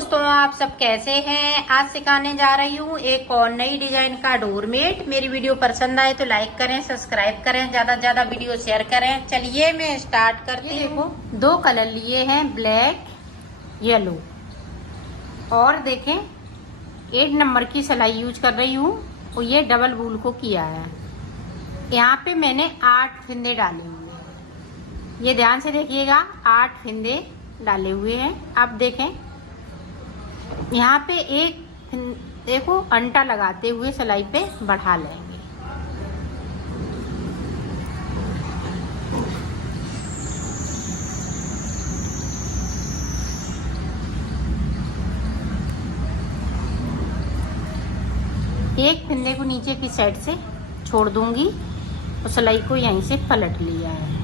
दोस्तों, आप सब कैसे हैं। आज सिखाने जा रही हूँ एक और नई डिजाइन का डोरमेट। मेरी वीडियो पसंद आए तो लाइक करें, सब्सक्राइब करें, ज्यादा से ज्यादा वीडियो शेयर करें। चलिए मैं स्टार्ट करती हूँ। देखो, 2 कलर लिए हैं, ब्लैक येलो, और देखें 8 नंबर की सिलाई यूज कर रही हूँ और ये डबल वूल को किया है। यहाँ पे मैंने 8 फिंदे डाले हुए हैं, ये ध्यान से देखिएगा, 8 फिंदे डाले हुए हैं। अब देखें यहाँ पे एक देखो अंटा लगाते हुए सिलाई पे बढ़ा लेंगे। एक फिंदे को नीचे की साइड से छोड़ दूंगी और सिलाई को यहीं से पलट लिया है।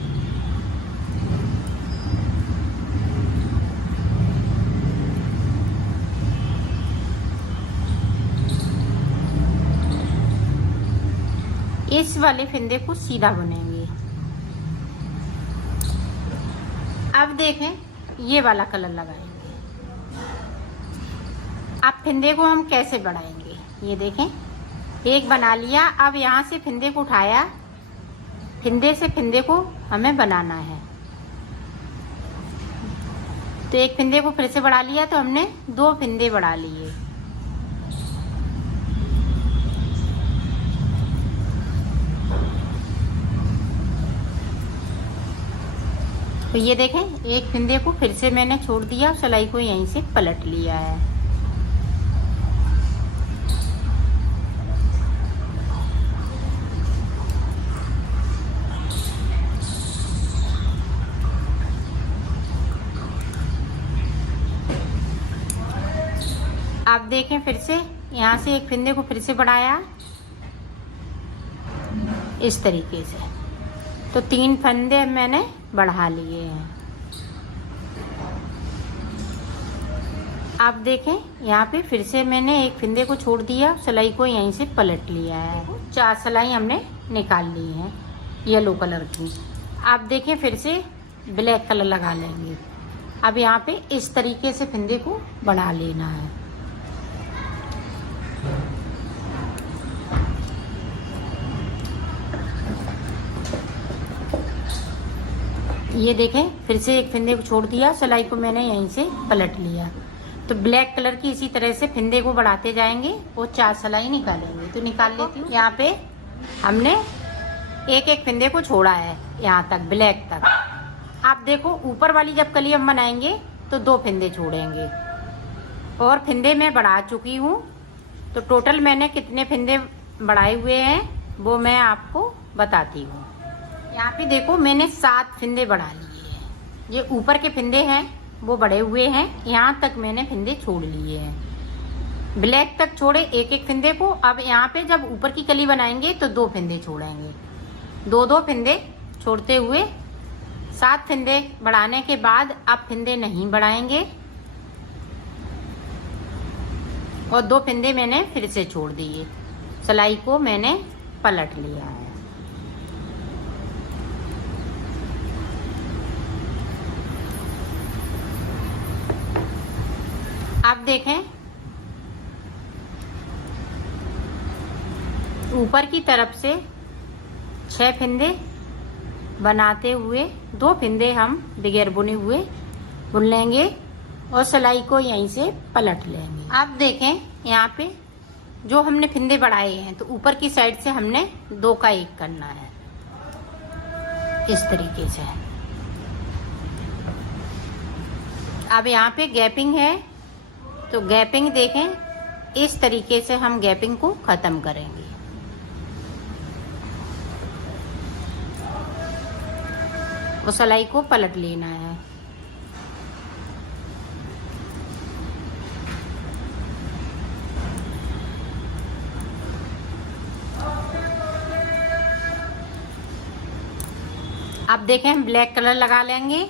इस वाले फिंदे को सीधा बुनेंगे। अब देखें ये वाला कलर लगाएंगे। अब फिंदे को हम कैसे बढ़ाएंगे, ये देखें, एक बना लिया। अब यहाँ से फिंदे को उठाया, फिंदे से फिंदे को हमें बनाना है। तो एक फिंदे को फिर से बढ़ा लिया, तो हमने 2 फिंदे बढ़ा लिए। तो ये देखें, एक फिंदे को फिर से मैंने छोड़ दिया, सिलाई को यहीं से पलट लिया है। आप देखें, फिर से यहाँ से एक फिंदे को फिर से बढ़ाया इस तरीके से। तो 3 फंदे मैंने बढ़ा लिए हैं। आप देखें, यहाँ पे फिर से मैंने एक फिंदे को छोड़ दिया, सिलाई को यहीं से पलट लिया है। 4 सिलाई हमने निकाल ली है येलो कलर की। आप देखें, फिर से ब्लैक कलर लगा लेंगे। अब यहाँ पे इस तरीके से फिंदे को बढ़ा लेना है। ये देखें, फिर से एक फिंदे को छोड़ दिया, सिलाई को मैंने यहीं से पलट लिया। तो ब्लैक कलर की इसी तरह से फिंदे को बढ़ाते जाएंगे और 4 सिलाई निकालेंगे। तो निकाल लेती हूँ। यहाँ पे हमने एक एक फिंदे को छोड़ा है यहाँ तक, ब्लैक तक। आप देखो, ऊपर वाली जब कली हम बनाएंगे तो 2 फिंदे छोड़ेंगे, और फिंदे मैं बढ़ा चुकी हूँ। तो टोटल मैंने कितने फिंदे बढ़ाए हुए हैं वो मैं आपको बताती हूँ। यहाँ पे देखो, मैंने 7 फिंदे बढ़ा लिए हैं। ये ऊपर के फिंदे हैं वो बढ़े हुए हैं, यहाँ तक मैंने फिंदे छोड़ लिए हैं। ब्लैक तक छोड़े एक एक फिंदे को। अब यहाँ पे जब ऊपर की कली बनाएंगे तो 2 फिंदे छोड़ेंगे, 2 फिंदे छोड़ते हुए 7 फिंदे बढ़ाने के बाद अब फिंदे नहीं बढ़ाएंगे, और 2 फिंदे मैंने फिर से छोड़ दिए, सिलाई को मैंने पलट लिया है। आप देखें, ऊपर की तरफ से 6 फिंदे बनाते हुए 2 फिंदे हम बगैर बुने हुए बुन लेंगे और सिलाई को यहीं से पलट लेंगे। आप देखें, यहाँ पे जो हमने फिंदे बढ़ाए हैं तो ऊपर की साइड से हमने 2 का 1 करना है इस तरीके से। अब यहाँ पे गैपिंग है, तो गैपिंग देखें, इस तरीके से हम गैपिंग को खत्म करेंगे। और सिलाई को पलट लेना है। अब देखें, हम ब्लैक कलर लगा लेंगे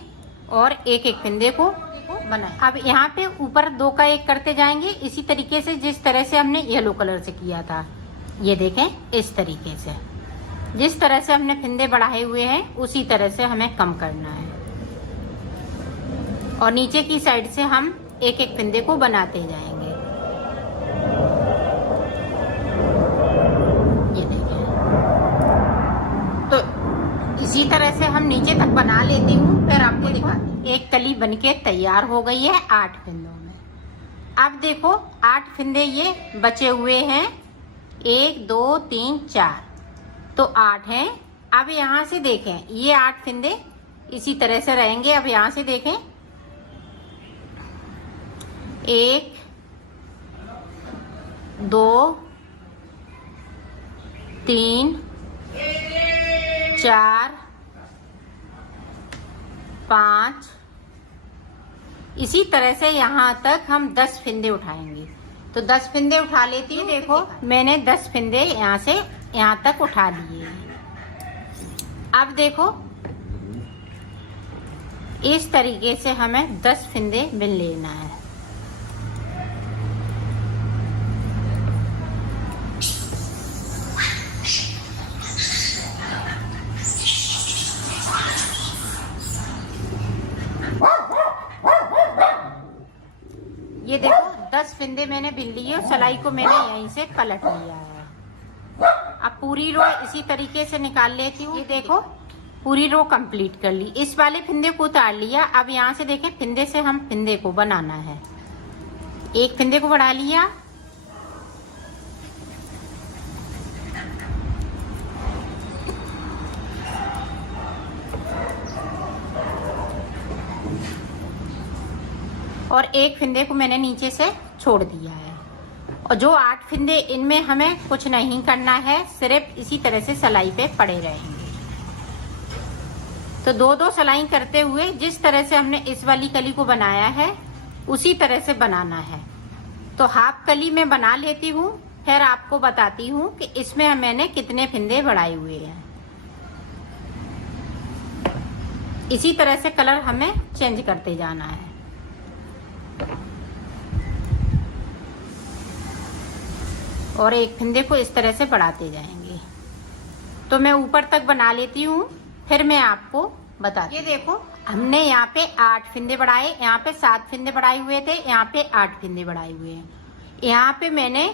और एक एक फिंदे को बनाए। अब यहाँ पे ऊपर 2 का 1 करते जाएंगे इसी तरीके से, जिस तरह से हमने येलो कलर से किया था। ये देखें, इस तरीके से जिस तरह से हमने फिंदे बढ़ाए हुए हैं उसी तरह से हमें कम करना है। और नीचे की साइड से हम एक एक फिंदे को बनाते जाएंगे। ये देखें, तो इसी तरह से हम नीचे तक बना लेती हूँ, फिर आपको दिखाती हूँ। एक कली बनके तैयार हो गई है 8 फिंदों में। अब देखो 8 फिंदे ये बचे हुए हैं, 1 2 3 4, तो 8 हैं। अब यहाँ से देखें, ये 8 फिंदे इसी तरह से रहेंगे। अब यहाँ से देखें, 1 2 3 4 5, इसी तरह से यहाँ तक हम 10 फिंदे उठाएंगे। तो 10 फिंदे उठा लेती हूँ। देखो मैंने 10 फिंदे यहाँ से यहाँ तक उठा लिए। अब देखो इस तरीके से हमें 10 फिंदे बिन लेना है। ये देखो 10 फिंदे मैंने बिन लिए और सिलाई को मैंने यहीं से पलट लिया है। अब पूरी रो इसी तरीके से निकाल लेती हूँ। ये देखो पूरी रो कंप्लीट कर ली। इस वाले फिंदे को उतार लिया। अब यहाँ से देखें, फिंदे से हम फिंदे को बनाना है। एक फिंदे को बढ़ा लिया, और एक फिंदे को मैंने नीचे से छोड़ दिया है। और जो 8 फिंदे, इनमें हमें कुछ नहीं करना है, सिर्फ इसी तरह से सिलाई पे पड़े रहेंगे। तो 2-2 सिलाई करते हुए जिस तरह से हमने इस वाली कली को बनाया है उसी तरह से बनाना है। तो हाफ कली में बना लेती हूँ, फिर आपको बताती हूँ कि इसमें मैंने कितने फिंदे बढ़ाए हुए हैं। इसी तरह से कलर हमें चेंज करते जाना है। और एक फिंदे को इस तरह से बढ़ाते जाएंगे। तो मैं ऊपर तक बना लेती हूँ, फिर मैं आपको बताती हूँ। ये देखो हमने यहाँ पे 8 फिंदे बढ़ाए, यहाँ पे 7 फिंदे बढ़ाए हुए थे, यहाँ पे 8 फिंदे बढ़ाए हुए हैं। यहाँ पे मैंने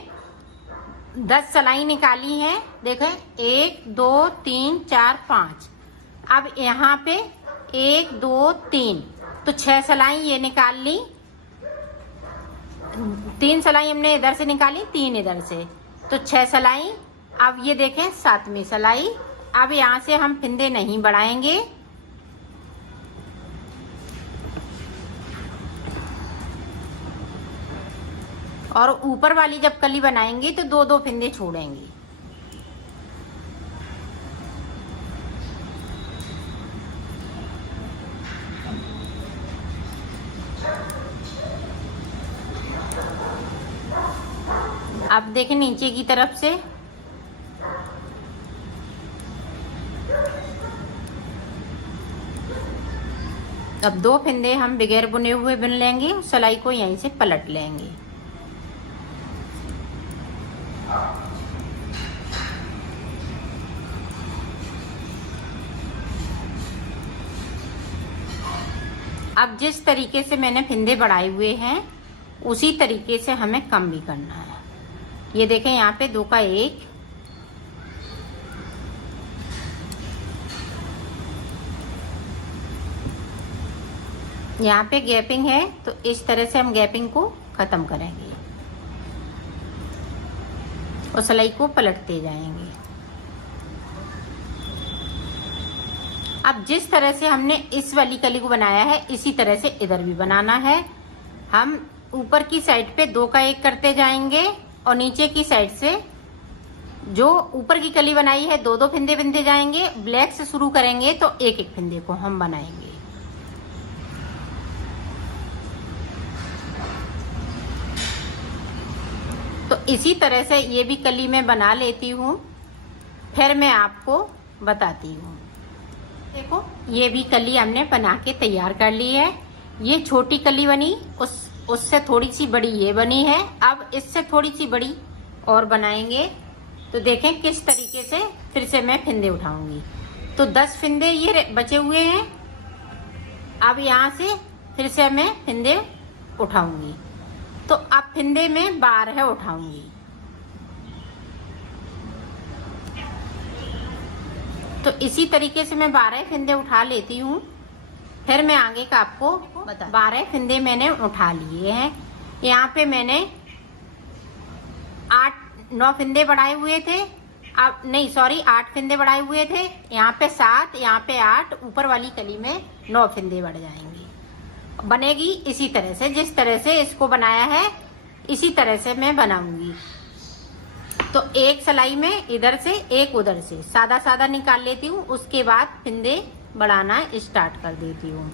10 सिलाई निकाली है। देखें 1 2 3 4 5। अब यहाँ पे 1 2 3, तो 6 सिलाई ये निकाल ली। 3 सिलाई हमने इधर से निकाली, 3 इधर से, तो 6 सिलाई। अब ये देखें 7वीं सिलाई। अब यहाँ से हम फिंदे नहीं बढ़ाएंगे, और ऊपर वाली जब कली बनाएंगे तो 2-2 फिंदे छोड़ेंगे। अब देखें नीचे की तरफ से अब 2 फिंदे हम बगैर बुने हुए बुन लेंगे, सिलाई को यहीं से पलट लेंगे। अब जिस तरीके से मैंने फिंदे बढ़ाए हुए हैं उसी तरीके से हमें कम भी करना है। ये देखें यहाँ पे 2 का 1, यहाँ पे गैपिंग है, तो इस तरह से हम गैपिंग को खत्म करेंगे और सिलाई को पलटते जाएंगे। अब जिस तरह से हमने इस वाली कली को बनाया है इसी तरह से इधर भी बनाना है। हम ऊपर की साइड पे 2 का 1 करते जाएंगे और नीचे की साइड से जो ऊपर की कली बनाई है 2-2 फिंदे बिनते जाएंगे। ब्लैक से शुरू करेंगे तो 1-1 फिंदे को हम बनाएंगे। तो इसी तरह से ये भी कली मैं बना लेती हूँ, फिर मैं आपको बताती हूँ। देखो ये भी कली हमने बना के तैयार कर ली है। ये छोटी कली बनी, उससे थोड़ी सी बड़ी ये बनी है। अब इससे थोड़ी सी बड़ी और बनाएंगे। तो देखें किस तरीके से फिर से मैं फिंदे उठाऊंगी। तो 10 फिंदे ये बचे हुए हैं। अब यहाँ से फिर से मैं फिंदे उठाऊंगी। तो अब फंदे में 12 उठाऊंगी। तो इसी तरीके से मैं 12 फंदे उठा लेती हूँ। फिर मैं आगे का आपको बता। 12 फंदे मैंने उठा लिए हैं। यहाँ पे मैंने 8-9 फंदे बढ़ाए हुए थे। अब नहीं, सॉरी, 8 फंदे बढ़ाए हुए थे। यहाँ पे 7, यहाँ पे 8, ऊपर वाली कली में 9 फंदे बढ़ जाएंगे। बनेगी इसी तरह से, जिस तरह से इसको बनाया है इसी तरह से मैं बनाऊंगी। तो एक सिलाई में इधर से एक उधर से सादा सादा निकाल लेती हूँ। उसके बाद फंदे बढ़ाना स्टार्ट कर देती हूँ।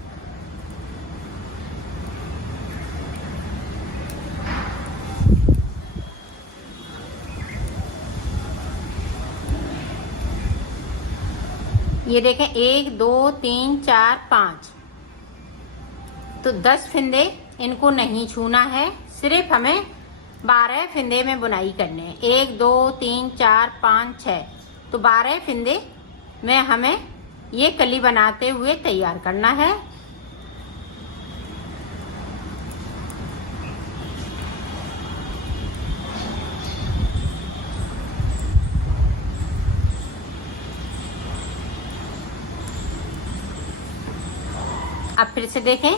ये देखें, 1 2 3 4 5, तो 10 फंदे इनको नहीं छूना है। सिर्फ हमें 12 फंदे में बुनाई करने हैं। 1 2 3 4 5 6, तो 12 फंदे में हमें ये कली बनाते हुए तैयार करना है। अब फिर से देखें,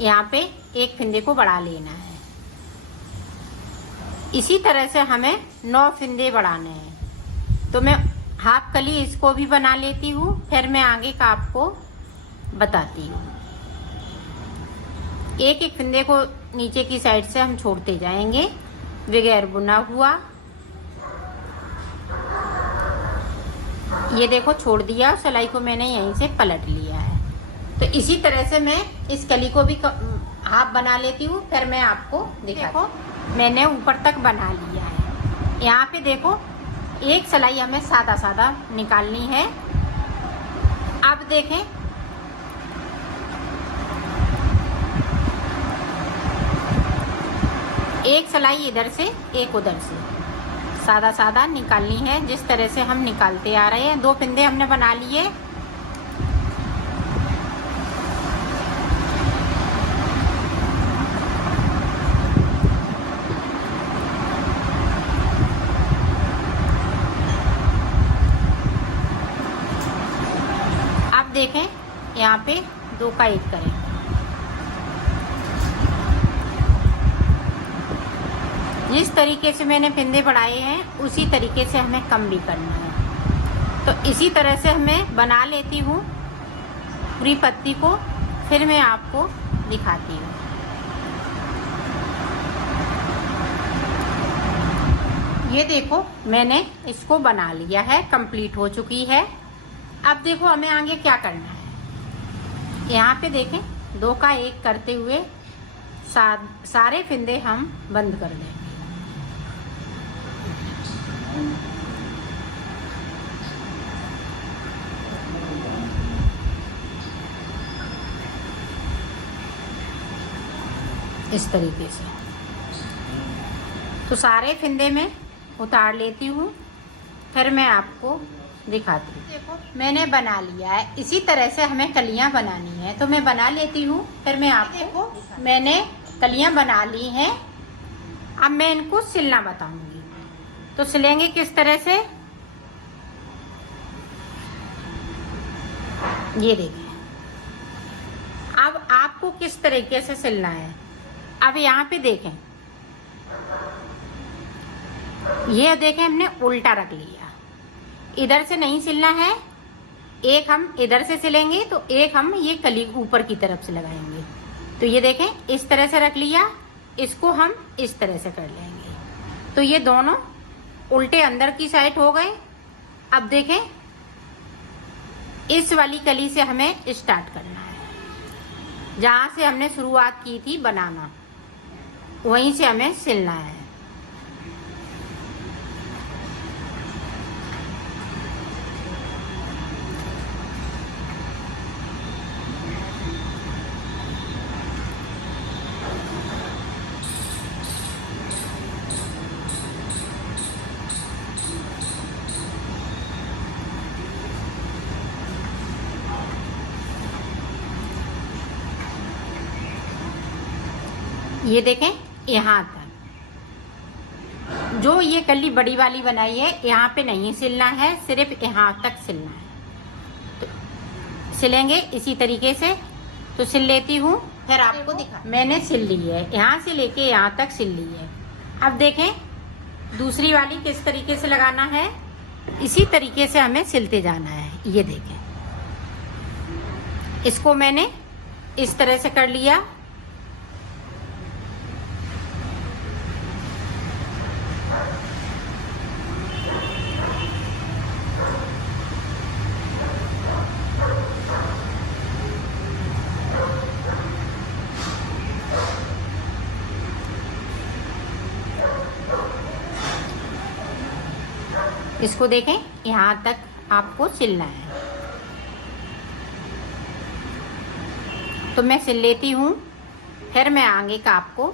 यहाँ पे एक फंदे को बढ़ा लेना है। इसी तरह से हमें 9 फंदे बढ़ाने हैं। तो मैं हाफ कली इसको भी बना लेती हूँ, फिर मैं आगे का आपको बताती हूँ। एक एक फंदे को नीचे की साइड से हम छोड़ते जाएंगे बगैर बुना हुआ। ये देखो, छोड़ दिया, सिलाई को मैंने यहीं से पलट लिया है। तो इसी तरह से मैं इस कली को भी हाफ बना लेती हूँ, फिर मैं आपको देखो मैंने ऊपर तक बना लिया है। यहाँ पे देखो, एक सिलाई हमें सादा सादा निकालनी है। अब देखें, एक सिलाई इधर से एक उधर से सादा सादा निकालनी है, जिस तरह से हम निकालते आ रहे हैं। 2 फंदे हमने बना लिए। देखें, यहाँ पे 2 का 1 करें। जिस तरीके से मैंने फंदे बढ़ाए हैं उसी तरीके से हमें कम भी करना है। तो इसी तरह से मैं बना लेती हूँ पूरी पत्ती को, फिर मैं आपको दिखाती हूँ। ये देखो, मैंने इसको बना लिया है, कंप्लीट हो चुकी है। अब देखो हमें आगे क्या करना है। यहाँ पे देखें, 2 का 1 करते हुए सारे फंदे हम बंद कर देंगे। इस तरीके से तो सारे फंदे में उतार लेती हूँ, फिर मैं आपको दिखाती हूँ। देखो, मैंने बना लिया है। इसी तरह से हमें कलियां बनानी है, तो मैं बना लेती हूँ, फिर मैं आपको देखो मैंने कलियां बना ली हैं। अब मैं इनको सिलना बताऊंगी। तो सिलेंगे किस तरह से, ये देखिए। अब आपको किस तरीके से सिलना है। अब यहाँ पे देखें, ये देखें, हमने उल्टा रख लिया। इधर से नहीं सिलना है, एक हम इधर से सिलेंगे, तो एक हम ये कली ऊपर की तरफ से लगाएंगे। तो ये देखें, इस तरह से रख लिया, इसको हम इस तरह से कर लेंगे। तो ये दोनों उल्टे अंदर की साइड हो गए। अब देखें, इस वाली कली से हमें स्टार्ट करना है। जहां से हमने शुरुआत की थी बनाना, वहीं से हमें सिलना है। ये देखें यहाँ तक। जो ये कली बड़ी वाली बनाई है यहाँ पे नहीं सिलना है, सिर्फ यहाँ तक सिलना है। तो सिलेंगे इसी तरीके से। तो सिल लेती हूँ, फिर आपको दिखा। मैंने सिल ली है, यहाँ से लेके यहाँ तक सिल ली है। अब देखें दूसरी वाली किस तरीके से लगाना है, इसी तरीके से हमें सिलते जाना है। ये देखें, इसको मैंने इस तरह से कर लिया। इसको देखें यहाँ तक आपको सिलना है। तो मैं सिल लेती हूँ, फिर मैं आगे का आपको।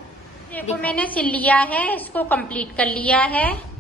देखो मैंने सिल लिया है, इसको कंप्लीट कर लिया है।